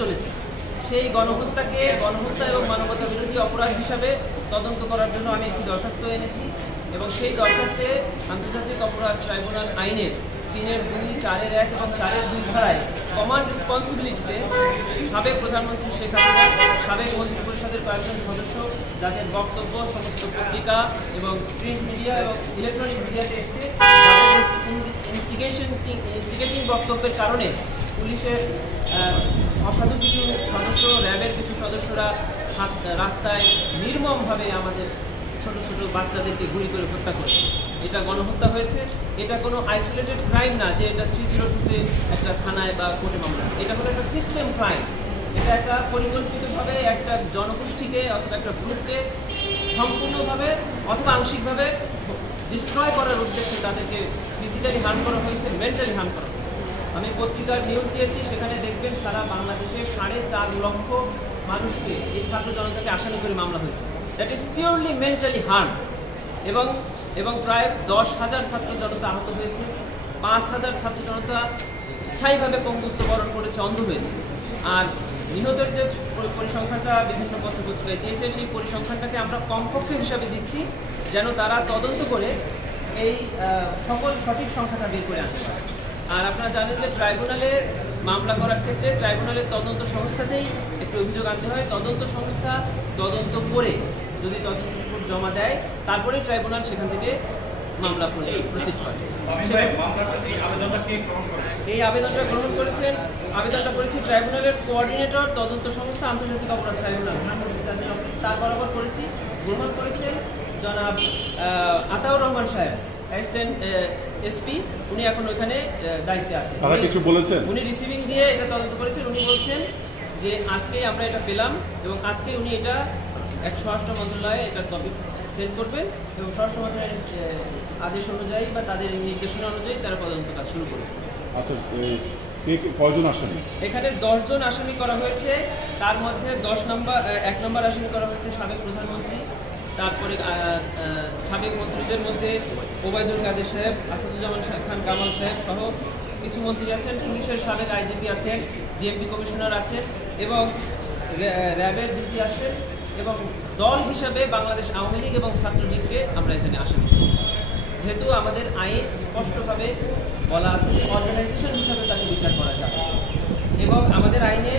চলেছে সেই গণহত্যা এবং মানবতা বিরোধী অপরাধ হিসাবে তদন্ত করার জন্য আমি একটি দরখাস্ত এনেছি এবং সেই দরখাস্তে আন্তর্জাতিক অপরাধ ট্রাইব্যুনাল আইনের 3-2, 4-1 এবং 4-2 ধারায় কমান্ড রেসপন্সিবিলিটিতে সাবেক প্রধানমন্ত্রী শেখ হাসিনা, সাবেক মন্ত্রিপরিষদের কয়েকজন সদস্য যাদের বক্তব্য সমস্ত পত্রিকা এবং প্রিন্ট মিডিয়া এবং ইলেকট্রনিক মিডিয়াতে এসছে, ইনস্টিগেটিং বক্তব্যের কারণে পুলিশের অসাধু কিছু সদস্য, র্যাবের কিছু সদস্যরা রাস্তায় নির্মমভাবে আমাদের ছোট ছোট বাচ্চাদেরকে গুলি করে হত্যা করেছে। এটা গণহত্যা হয়েছে। এটা কোনো আইসোলেটেড ক্রাইম না যে এটা 302-তে একটা থানায় বা কোর্টে মামলা। এটা হলো একটা সিস্টেম ক্রাইম। এটা একটা পরিকল্পিতভাবে একটা জনগোষ্ঠীকে অথবা একটা গ্রুপকে সম্পূর্ণভাবে অথবা আংশিকভাবে ডিস্ট্রয় করার উদ্দেশ্যে তাদেরকে ফিজিক্যালি হার্ম করা হয়েছে, মেন্টালি হার্ম করা হয়েছে। আমি পত্রিকার নিউজ দিয়েছি, সেখানে দেখবেন সারা বাংলাদেশে 4.5 লক্ষ মানুষকে এই ছাত্র জনতাকে আসামি করে মামলা হয়েছে। That is purely mentally harm. এবং প্রায় 10,000 ছাত্র জনতা আহত হয়েছে, 5,000 ছাত্র জনতা স্থায়ীভাবে পঙ্গুত্ব বরণ করেছে, অন্ধ হয়েছে। আর নিহতের যে পরিসংখ্যানটা বিভিন্ন পত্রপত্রিকায় দিয়েছে, সেই পরিসংখ্যানটাকে আমরা কমপক্ষে হিসাবে দিচ্ছি যেন তারা তদন্ত করে এই সকল সঠিক সংখ্যাটা বের করে আনতে পারে। আর আপনারা জানেন যে ট্রাইব্যুনালে মামলা করার ক্ষেত্রে ট্রাইব্যুনালের তদন্ত সংস্থাতেই একটি অভিযোগ আনতে হয়। তদন্ত সংস্থা তদন্ত করে যদি তদন্ত রিপোর্ট জমা দেয়, তারপরে ট্রাইব্যুনাল সেখান থেকে মামলা প্রসিড করে। এই আবেদনটা গ্রহণ করেছেন, আবেদনটা করেছি ট্রাইব্যুনালের কোঅর্ডিনেটর তদন্ত সংস্থা আন্তর্জাতিক অপরাধ ট্রাইব্যুনাল, তার বরাবর করেছি। গ্রহণ করেছেন জনাব আতাউর রহমান সাহেব, অ্যাসিস্ট্যান্ট এসপি। উনি এখন ওইখানে দায়িত্বে আছেন। তারা কিছু বলেছেন, উনি রিসিভিং দিয়ে এটা তদন্ত করেছেন। উনি বলছেন যে আজকেই আমরা এটা পেলাম এবং আজকে উনি এটা স্বরাষ্ট্র মন্ত্রণালয়ে এটা কপি সেন্ড করবেন এবং স্বরাষ্ট্র মন্ত্রণালয়ের আদেশ অনুযায়ী বা তাদের নির্দেশনা অনুযায়ী তারা তদন্ত কাজ শুরু করবে। আচ্ছা, কয়জন আসামি? এখানে 10 জন আসামি করা হয়েছে। তার মধ্যে 1 নম্বর আসামি করা হয়েছে সাবেক প্রধানমন্ত্রী, তারপরে সাবেক মন্ত্রীদের মধ্যে ওবায়দুল কাদের সাহেব, আসাদুজ্জামান খান কামাল সাহেব সহ কিছু মন্ত্রী আছেন, পুলিশের সাবেক আইজিপি আছেন, ডিএমপি কমিশনার আছেন এবং র্যাবের ডিজি আছেন এবং দল হিসাবে বাংলাদেশ আওয়ামী লীগ এবং ছাত্রলীগকে আমরা এখানে আসামি করেছি। যেহেতু আমাদের আইন স্পষ্টভাবে বলা আছে যে অর্গানাইজেশন হিসাবে তাকে বিচার করা যাবে এবং আমাদের আইনে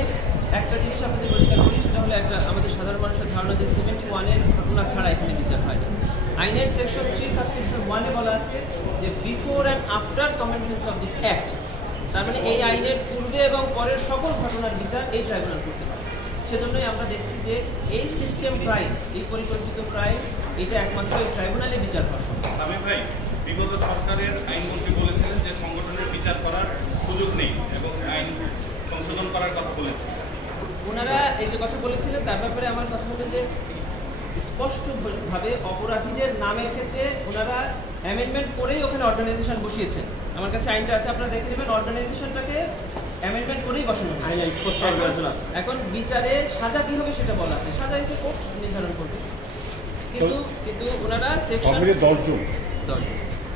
একটা জিনিস আপনাদের পরিষ্কার করি, সেটা হলো আমাদের সাধারণ মানুষের ধারণা যে 71-এর ঘটনা ছাড়া এখানে বিচার হয় না। আইনের সেকশন 3 সাবসেকশন 1-এ বলা আছে যে before and after commencement of this act, তার মানে এই আইনের পূর্বে এবং পরের সকল ঘটনার বিচার এই ট্রাইব্যুনাল করতে পারে। সেজন্যই আমরা দেখছি যে এই সিস্টেম ক্রাইম, এই পরিকল্পিত ক্রাইম, এটা একমাত্র এই ট্রাইব্যুনালে বিচার করা সম্ভব। আমি ভাই, বিগত সরকারের আইনমন্ত্রী বলেছিলেন যে সংগঠনের বিচার করার সুযোগ নেই এবং আইন সংশোধন করার কথা বলেছেন। ওনারা এই যে কথা বলেছিলেন তার ব্যাপারে আমার কথা হলো যে স্পষ্টভাবে অপরাধীদের নামের ক্ষেত্রে ওনারা অ্যামেন্ডমেন্ট করেই ওখানে অর্গানাইজেশন বসিয়েছেন। আমার কাছে আইনটা আছে, আপনারা দেখে নেবেন। অর্গানাইজেশনটাকে অ্যামেন্ডমেন্ট করেই বসানো হয়। এখন বিচারে সাজা কি হবে সেটা বলা আছে, সাজা হিসেবে কোর্ট নির্ধারণ করবে। কিন্তু ওনারা সেকশন 10 জন,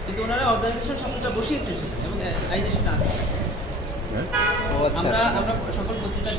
কিন্তু ওনারা অর্গানাইজেশন শব্দটা বসিয়েছেন সেখানে এবং আইনে সেটা আছে। আমরা সকল পত্রিকা